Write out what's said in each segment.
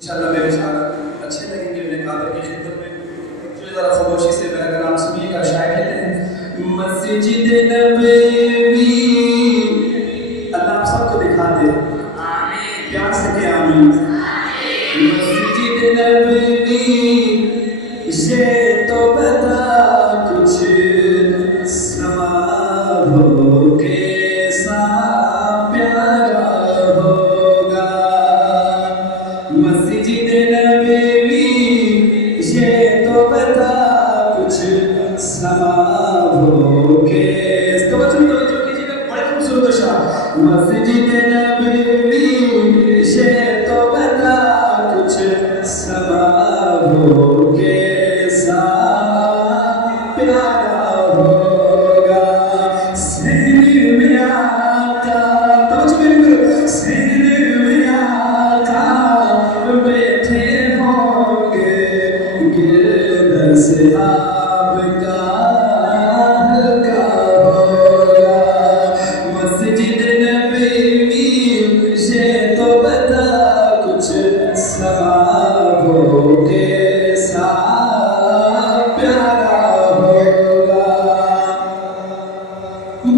इंशाल्लाह मेरे साथ अच्छे लगेंगे अपने कादर की खिदमत में। चलिए ज़रा खामोशी से मेरा कलाम सुनिएगा। शायर कहते हैं मस्जिद नबवी, अल्लाह आप सबको दिखा दे, प्यार से के आमीन। मस्जिद नबवी से तो बता कुछ समारोह कैसा प्यारा होगा। मस्जिद नबवी ये तो बता कुछ समारोह कैसा। तो कीजिएगा, बड़े खूबसूरत शाह। मस्जिद नबवी ये तो बता कुछ समारोह कैसा प्यारा होगा। सहन में आका, तो सहन में आका बैठे होंगे गिरद से आपका हल्का होगा। मस्जिद नबवी ये तो बता कुछ समारोह कैसा प्यारा होगा।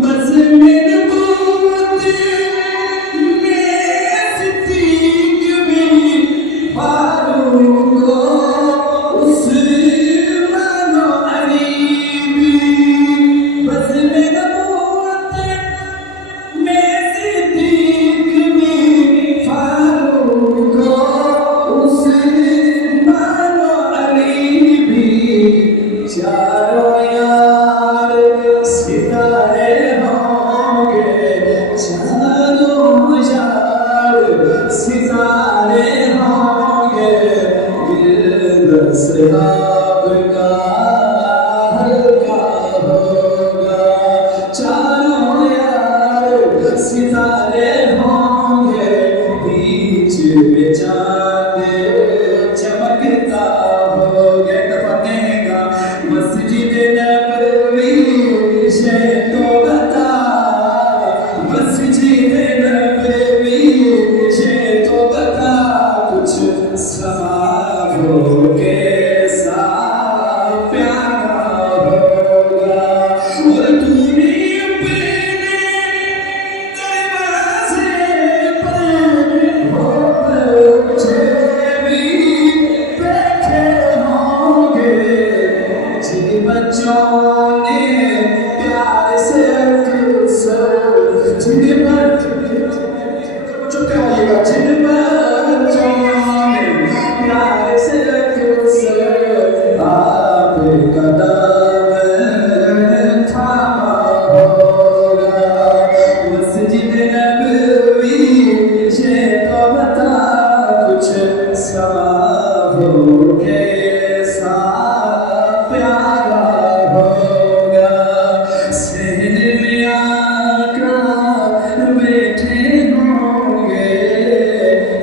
बस मेरे बूते में सिद्दीक भी फारूक को उस्मान और अली भी। बस मेरे बूते में सिद्दीक भी फारूक को उस्मान और अली भी। चारों यार सितारे होंगे, चारों यार सितारे होंगे गिरद से आपका हल्का होगा। चारों यार सितारे होंगे बीच में चांद चमकता होगा। दफनेगा मस्जिद नबवी ये तो बता, मस्जिद नबवी ये तो बता कुछ समारोह कैसा प्यारा होगा। और तूने अपने दरवाजे पर हो बच्चे भी बैठे होंगे, जिन बच्चों ने प्यार से अक्सर जिन बच्चों ने प्यार से अक्सर आप कदम थामा होगा। मस्जिद नबवी ये तो बता कुछ समारोह कैसा प्यारा होगा। सहन में आका बैठे होंगे,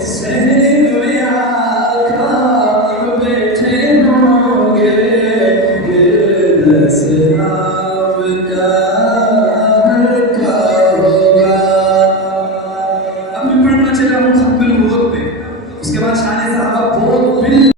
सहन में आका बैठे होंगे गिरद से